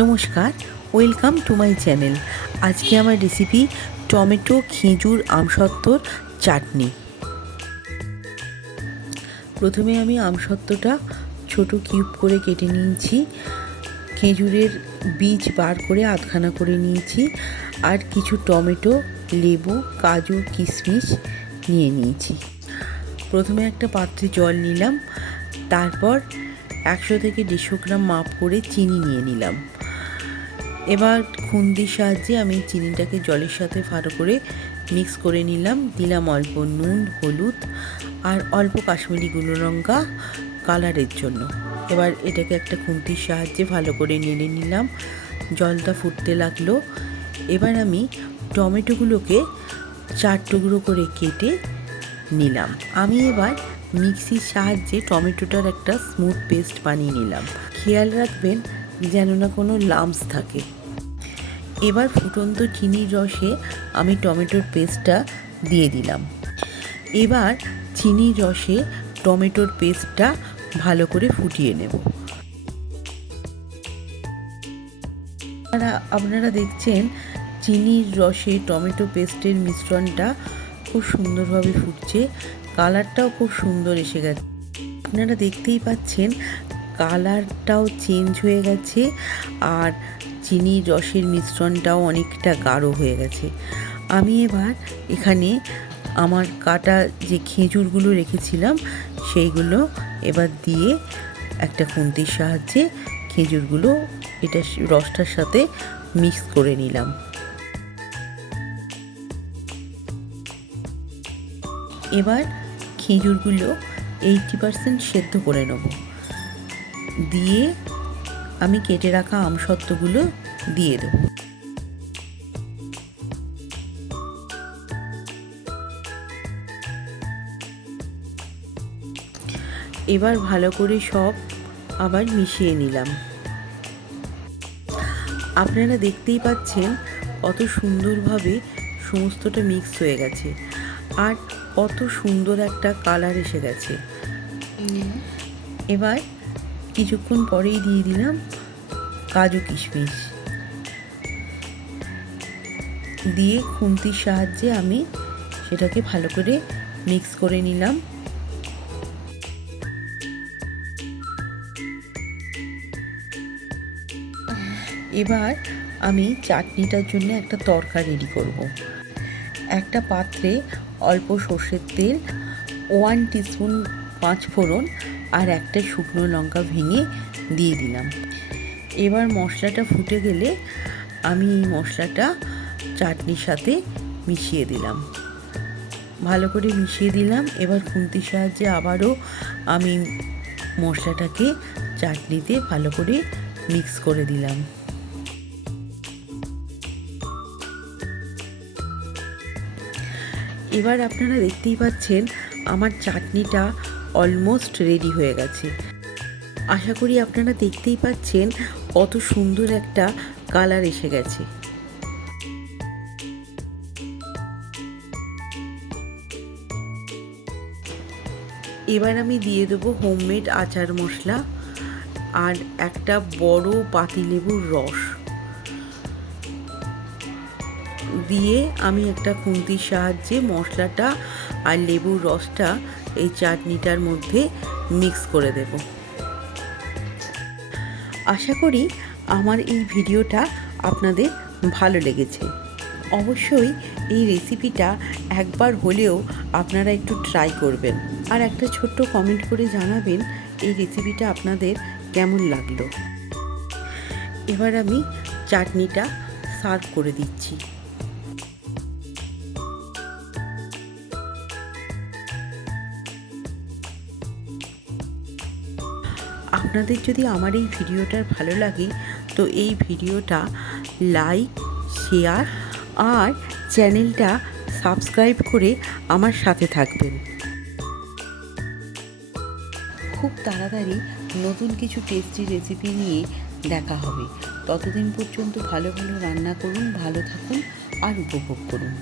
নমস্কার, welcome to my channel. আজকে আমার রেসিপি টমেটো খেজুর আমসত্ত্বর চাটনি। প্রথমে আমি আমসত্ত্বটা ছোট কিউব করে কেটে নিয়েছি, খেজুরের বীজ বার করে আধখানা করে নিয়েছি, আর কিছু টমেটো, লেবু, কাজু, কিশমিশ নিয়ে নিয়েছি। প্রথমে একটা পাত্রে জল নিলাম, তারপর 100 থেকে 150 গ্রাম মাপ করে চিনি নিয়ে নিলাম। এবার খুন্তির সাহায্যে আমি চিনিটাকে জলের সাথে ভালো করে মিক্স করে নিলাম। দিলাম অল্প নুন, হলুদ আর অল্প কাশ্মীরি গুঁড়ো লঙ্কা কালারের জন্য। এবার এটাকে একটা খুন্তির সাহায্যে ভালো করে নেড়ে নিলাম। জলটা ফুটতে লাগলো। এবার আমি টমেটোগুলোকে 4 টুকরো করে কেটে নিলাম। আমি এবার মিক্সির সাহায্যে টমেটোটার একটা স্মুথ পেস্ট বানিয়ে নিলাম। খেয়াল রাখবেন যেন না কোনো লাম্পস থাকে। এবার ফুটন্ত চিনির রসে আমি টমেটোর পেস্টটা দিয়ে দিলাম। এবার চিনির রসে টমেটোর পেস্টটা ভালো করে ফুটিয়ে নেব। আপনারা দেখছেন চিনির রসে টমেটো পেস্টের মিশ্রণটা খুব সুন্দরভাবে ফুটছে, কালারটাও খুব সুন্দর এসে গেছে। আপনারা দেখতেই পাচ্ছেন কালারটাও চেঞ্জ হয়ে গেছে, আর চিনির রসের মিশ্রণটাও অনেকটা গাঢ় হয়ে গেছে। আমি এবার এখানে আমার কাটা যে খেজুরগুলো রেখেছিলাম সেইগুলো এবার দিয়ে একটা খুন্তির সাহায্যে খেজুরগুলো এটা রসটার সাথে মিক্স করে নিলাম। এবার খেজুরগুলো 80% সেদ্ধ করে নেব। দিয়ে আমি কেটে রাখা আমসত্ত্বগুলো দিয়ে দেব। এবার ভালো করে সব আবার মিশিয়ে নিলাম। আপনারা দেখতেই পাচ্ছেন কত সুন্দরভাবে সমস্তটা মিক্স হয়ে গেছে, আর কত সুন্দর একটা কালার এসে গেছে। এবার কিছুক্ষণ পরেই দিয়ে দিলাম কাজু কিশমিশ, দিয়ে খুন্তির সাহায্যে আমি সেটাকে ভালো করে মিক্স করে নিলাম। এবার আমি চাটনিটার জন্য একটা তড়কা রেডি করব। একটা পাত্রে অল্প সর্ষের তেল, 1 টিস্পুন 5 ফোড়ন আর একটা শুকনো লঙ্কা ভেঙে দিয়ে দিলাম। এবার মশলাটা ফুটে গেলে আমি এই মশলাটা চাটনির সাথে মিশিয়ে দিলাম। ভালো করে মিশিয়ে দিলাম। এবার খুন্তির সাহায্যে আবারও আমি মশলাটাকে চাটনিতে ভালো করে মিক্স করে দিলাম। এবার আপনারা দেখতেই পাচ্ছেন আমার চাটনিটা অলমোস্ট রেডি হয়ে গেছে। আশা করি আপনারা দেখতেই পাচ্ছেন কত সুন্দর একটা কালার এসে গেছে। এবার আমি দিয়ে দেবো হোমমেড আচার মশলা আর একটা বড় পাতিলেবুর রস দিয়ে আমি একটা খুন্তির সাহায্যে মশলাটা আর লেবুর রসটা এই চাটনিটার মধ্যে মিক্স করে দেব। আশা করি আমার এই ভিডিওটা আপনাদের ভালো লেগেছে। অবশ্যই এই রেসিপিটা একবার হলেও আপনারা একটু ট্রাই করবেন, আর একটা ছোট্ট কমেন্ট করে জানাবেন এই রেসিপিটা আপনাদের কেমন লাগলো। এবার আমি চাটনিটা সার্ভ করে দিচ্ছি। আপনাদের যদি আমার এই ভিডিওটা ভালো লাগে তো এই ভিডিওটা লাইক, শেয়ার আর চ্যানেলটা সাবস্ক্রাইব করে আমার সাথে থাকবেন। খুব তাড়াতাড়ি নতুন কিছু টেস্টি রেসিপি নিয়ে দেখা হবে। ততদিন পর্যন্ত ভালো ভালো রান্না করুন, ভালো থাকুন আর উপভোগ করুন।